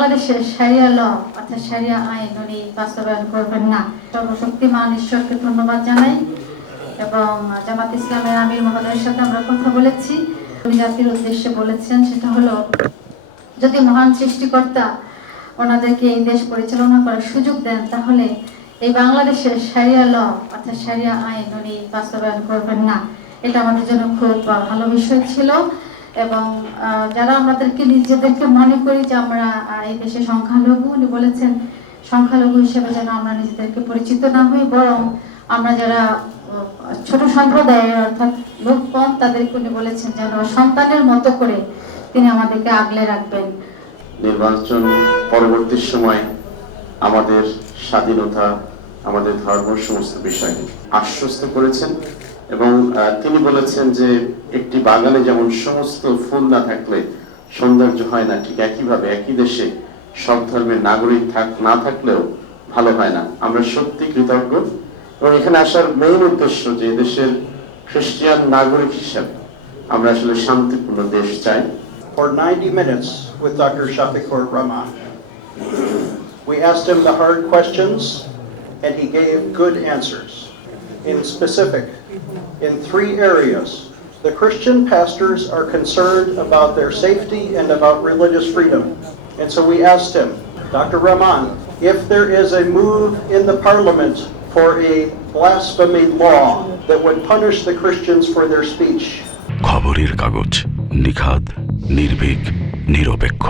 বাংলাদেশের শারিয়া ল অর্থাৎ শারিয়া আইন উনি বাস্তবায়ন করবেন না। সর্বশক্তিমান ঈশ্বরকে ধন্যবাদ জানাই এবং জামাত ইসলামের আমির মহোদয়ের সাথে আমরা কথা বলেছি। উনি জাতির উদ্দেশ্যে বলেছেন সেটা হলো, যদি মহান সৃষ্টিকর্তা ওনাদেরকে এই দেশ পরিচালনা করার সুযোগ দেন তাহলে এই বাংলাদেশের শারিয়া ল অর্থাৎ শারিয়া আইন উনি বাস্তবায়ন করবেন না। এটা আমাদের জন্য খুব ভালো বিষয় ছিল এবং যারা আমাদেরকে নিজেদেরকে মনে করি যে আমরা এই দেশে সংখ্যালঘু, উনি বলেছেন সংখ্যালঘু হিসেবে যেন আমরা নিজেদেরকে পরিচিত না হই, বরং আমরা যারা ছোট সম্প্রদায়ের অর্থাৎ লোক কম তাদেরকে উনি বলেছেন যেন সন্তানের মতো করে তিনি আমাদেরকে আগলে রাখবেন। নির্বাচন পরবর্তী সময় আমাদের স্বাধীনতা, আমাদের ধর্ম সমস্ত বিষয় আশ্বস্ত করেছেন এবং তিনি বলেছেন যে একটি বাগানে যেমন সমস্ত ফুল না থাকলে সৌন্দর্য হয় না, ঠিক একইভাবে একই দেশে সব ধর্মের নাগরিক না থাকলেও ভালো হয় না। আমরা সত্যি কৃতজ্ঞ এবং এখানে আসার মেইন উদ্দেশ্য যে দেশের খ্রিস্টান নাগরিক হিসেবে আমরা আসলে শান্তিপূর্ণ দেশ চাই। For 90 minutes with Dr. Shafiqur Rahman. We asked him the hard questions and he gave good answers. In specific, in 3 areas, the Christian pastors are concerned about their safety and about religious freedom. And so we asked him, Dr. Rahman, if there is a move in the parliament for a blasphemy law that would punish the Christians for their speech. খবরের কাগজ, নিখাদ, নির্ভীক, নিরপেক্ষ।